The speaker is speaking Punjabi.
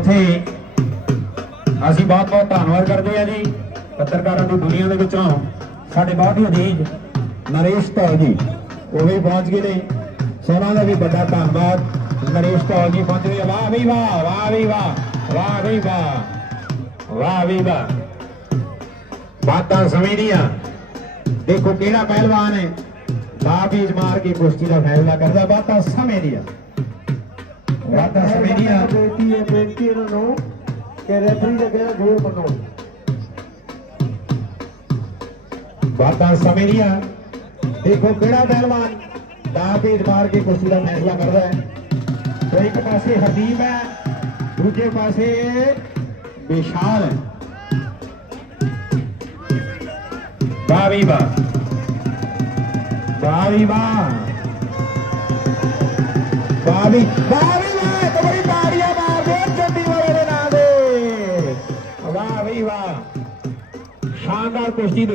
ਇੱਥੇ ਅਸੀਂ ਬਹੁਤ ਬਹੁਤ ਧੰਨਵਾਦ ਕਰਦੇ ਹਾਂ ਜੀ, ਪੱਤਰਕਾਰਾਂ ਦੀ ਦੁਨੀਆ ਦੇ ਵਿੱਚੋਂ ਸਾਡੇ ਬਹੁਤ ਹੀ ਅਜੀਜ਼ ਨਰੇਸ਼ ਧੌਲ ਜੀ, ਉਹ ਵੀ ਪਹੁੰਚ ਗਏ ਨੇ। ਸੋਨਾ ਦਾ ਵੀ ਵੱਡਾ ਧੰਨਵਾਦ। ਨਰੇਸ਼ ਧੌਲ ਜੀ ਪਹੁੰਚ ਗਏ। ਵਾਹ ਵੀ ਵਾਹ ਵਾਹ ਵੀ ਵਾਹ ਵਾਹ ਵੀ ਵਾਹ ਵਾਹ ਵੀ ਵਾਹ। ਬਾਤਾਂ ਸਮੇਂ ਦੀਆਂ। ਦੇਖੋ ਕਿਹੜਾ ਪਹਿਲਵਾਨ ਹੈ। ਬਾਬੀਜ ਮਾਰ ਕੇ ਕੁਸ਼ਤੀ ਦਾ ਫੈਸਲਾ ਕਰਦਾ। ਬਾਤਾਂ ਸਮੇਂ ਦੀਆਂ। ਬਾਤਾਂ ਸਮੇਂ ਦੀਆਂ ਹੈ ਇਹਨਾਂ ਨੂੰ ਕਿ ਰੈਫਰੀ ਦਾ ਕਿਹੜਾ ਗੋਲ ਬਣਾਉਣ? ਬਾਤਾਂ ਸਮੇਂ ਦੀਆਂ ਦੇਖੋ ਕਿਹੜਾ ਪਹਿਲਵਾਨ ਬਾਬੀਜ ਮਾਰ ਕੇ ਕੁਸ਼ਤੀ ਦਾ ਫੈਸਲਾ ਕਰਦਾ ਹੈ। ਇੱਕ ਪਾਸੇ ਹਰਦੀਪ ਹੈ ਦੂਜੇ ਪਾਸੇ ਵਿਸ਼ਾਲ ਹੈ। ਵਾਹ ਵੀ ਵਾਹ ਵਾਹ ਵੀ ਵਾਹ ਵਾਹ ਵੀ ਵਾਹ ਵੀ ਵਾਹ ਇੱਕ ਬੜੀ ਤਾੜੀਆਂ ਮਾਰ ਦਿਓ ਚੰਡੀ ਵਾਲੇ ਦੇ ਨਾਂ ਦੇ ਵਾਹ ਵੀ ਵਾਹ ਸ਼ਾਨਦਾਰ ਕੁਸ਼ਤੀ